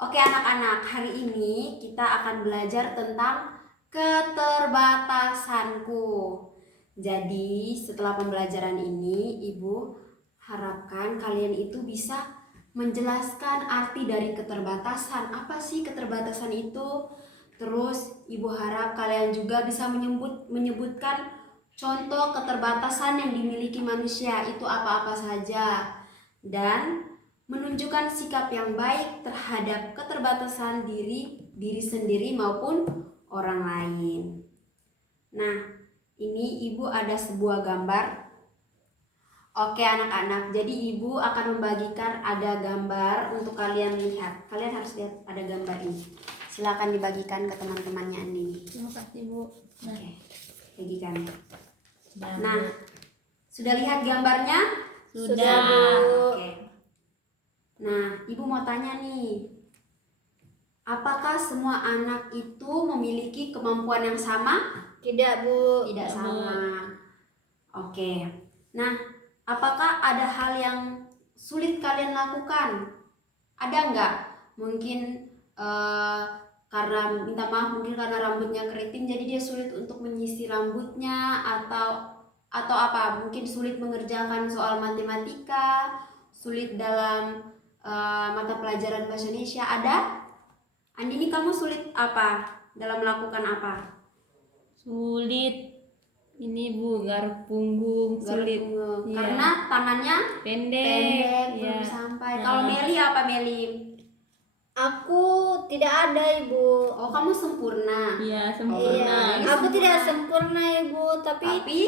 Oke anak-anak, hari ini kita akan belajar tentang keterbatasanku. Jadi setelah pembelajaran ini, Ibu harapkan kalian itu bisa menjelaskan arti dari keterbatasan. Apa sih keterbatasan itu? Terus Ibu harap kalian juga bisa menyebutkan contoh keterbatasan yang dimiliki manusia itu apa-apa saja. Dan menunjukkan sikap yang baik terhadap keterbatasan diri sendiri maupun orang lain. Nah, ini Ibu ada sebuah gambar. Oke anak-anak, jadi Ibu akan membagikan ada gambar untuk kalian lihat. Kalian harus lihat ada gambar ini. Silakan dibagikan ke teman-temannya Andi. Terima kasih Bu. Oke, bagikan. Nah, sudah lihat gambarnya? Sudah Bu. Oke. Nah, Ibu mau tanya nih, apakah semua anak itu memiliki kemampuan yang sama? Tidak Bu. Tidak sama. Oke. Nah, apakah ada hal yang sulit kalian lakukan? Ada nggak? Mungkin karena minta maaf, mungkin karena rambutnya keriting, jadi dia sulit untuk menyisir rambutnya atau apa? Mungkin sulit mengerjakan soal matematika, sulit dalam mata pelajaran bahasa Indonesia. Ada? Andini, kamu sulit apa dalam melakukan apa? Sulit ini Bu, garuk punggung sulit. Garuk punggung. Iya. Karena tangannya Pendek. belum Iya. sampai. Kalau Meli apa Meli? Aku tidak ada Ibu. Oh, kamu sempurna. Iya, sempurna. Ini Aku sempurna. tidak sempurna Ibu, tapi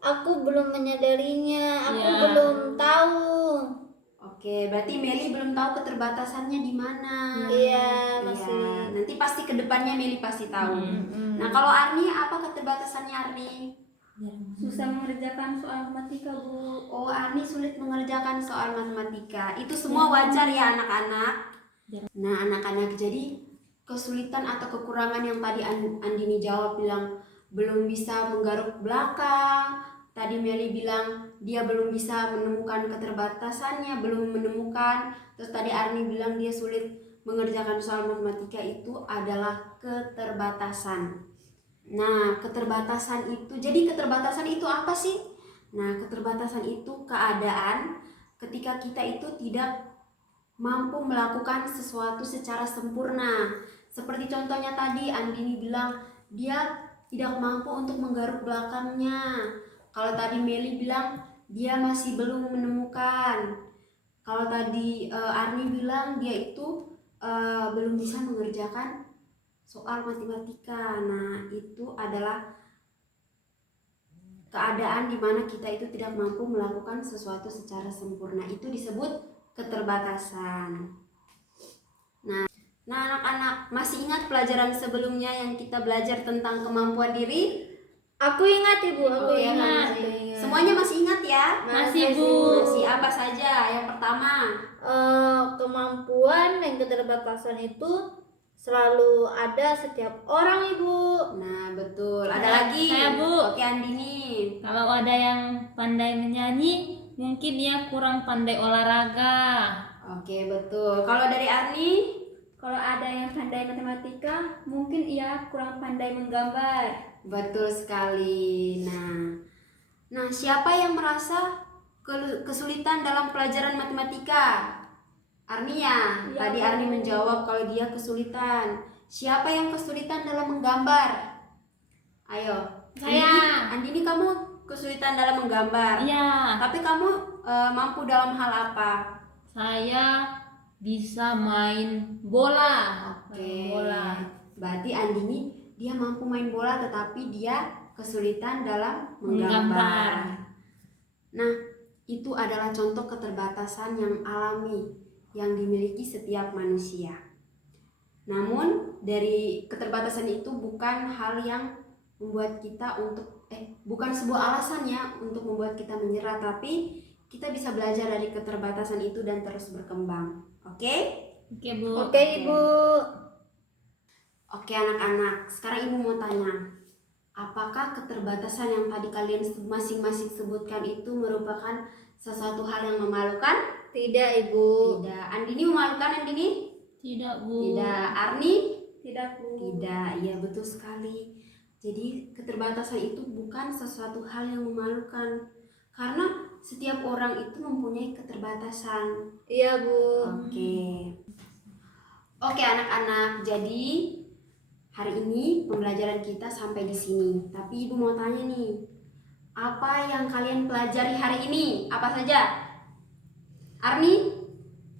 aku belum menyadarinya. Aku Iya. belum tahu. Oke, berarti Meli belum tahu keterbatasannya di mana. Iya, Iya, masih. nanti pasti kedepannya Meli pasti tahu. Mm-mm. Nah, kalau Arni apa keterbatasannya Arni? Susah mengerjakan soal matematika Bu. Oh, Arni sulit mengerjakan soal matematika. Itu semua wajar ya anak-anak. Nah, anak-anak, jadi kesulitan atau kekurangan yang tadi Andini jawab bilang belum bisa menggaruk belakang. Tadi Meli bilang dia belum bisa menemukan keterbatasannya, belum menemukan. Terus tadi Arni bilang dia sulit mengerjakan soal matematika, itu adalah keterbatasan. Nah, keterbatasan itu, jadi keterbatasan itu apa sih? Nah, keterbatasan itu keadaan ketika kita itu tidak mampu melakukan sesuatu secara sempurna. Seperti contohnya tadi Andini bilang dia tidak mampu untuk menggaruk belakangnya. Kalau tadi Meli bilang dia masih belum menemukan. Kalau tadi Arni bilang dia itu belum bisa mengerjakan soal matematika. Nah, itu adalah keadaan di mana kita itu tidak mampu melakukan sesuatu secara sempurna. Itu disebut keterbatasan. Nah, anak-anak masih ingat pelajaran sebelumnya yang kita belajar tentang kemampuan diri? Aku ingat Ibu, aku Oke, ingat. Semuanya masih ingat ya? Masih Bu. Masih apa saja? Yang pertama, Kemampuan dan keterbatasan itu selalu ada setiap orang Ibu. nah betul. Ada Nah, lagi? saya, Bu. Oke Andini. Kalau ada yang pandai menyanyi, mungkin dia kurang pandai olahraga. Oke betul. Kalau dari Arni? Kalau ada yang pandai matematika, mungkin ia kurang pandai menggambar. Betul sekali. Nah, siapa yang merasa kesulitan dalam pelajaran matematika? Arni ya. Iya, Tadi Bu. Arni menjawab kalau dia kesulitan. Siapa yang kesulitan dalam menggambar? Ayo. Saya. Andini, kamu kesulitan dalam menggambar. Iya, Tapi kamu mampu dalam hal apa? saya bisa main bola. Oke. Main bola. Berarti Andini dia mampu main bola tetapi dia kesulitan dalam Menggambar. menggambar. Nah, itu adalah contoh keterbatasan yang alami yang dimiliki setiap manusia. Namun dari keterbatasan itu bukan hal yang membuat kita bukan sebuah alasan ya untuk membuat kita menyerah, tapi kita bisa belajar dari keterbatasan itu dan terus berkembang. Oke? Oke Bu. Oke Ibu. Oke anak-anak, sekarang Ibu mau tanya, apakah keterbatasan yang tadi kalian masing-masing sebutkan itu merupakan sesuatu hal yang memalukan? Tidak Ibu. Tidak. Andini memalukan Andini? Tidak, Bu. Tidak. Arni? Tidak, Bu. Tidak. Iya, betul sekali. Jadi keterbatasan itu bukan sesuatu hal yang memalukan, karena setiap orang itu mempunyai keterbatasan. Iya, Bu. Oke anak-anak, jadi hari ini pembelajaran kita sampai di sini. Tapi Ibu mau tanya nih, apa yang kalian pelajari hari ini? Apa saja? Arni?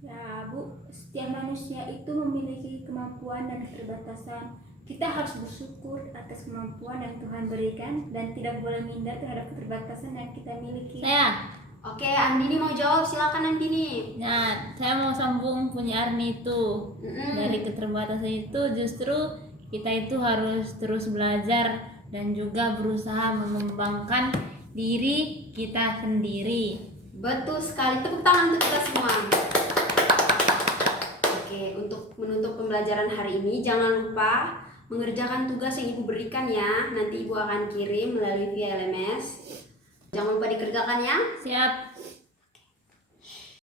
Ya, Bu, setiap manusia itu memiliki kemampuan dan keterbatasan. Kita harus bersyukur atas kemampuan yang Tuhan berikan dan tidak boleh minder terhadap keterbatasan yang kita miliki. Saya. Oke, Andini mau jawab, silakan Andini. Nah, saya mau sambung punya Arni itu. Dari keterbatasan itu justru kita itu harus terus belajar dan juga berusaha mengembangkan diri kita sendiri. Betul sekali, tepuk tangan untuk kita semua. Oke, untuk menutup pembelajaran hari ini jangan lupa mengerjakan tugas yang Ibu berikan ya. Nanti Ibu akan kirim melalui via LMS. Jangan lupa dikerjakan ya. Siap.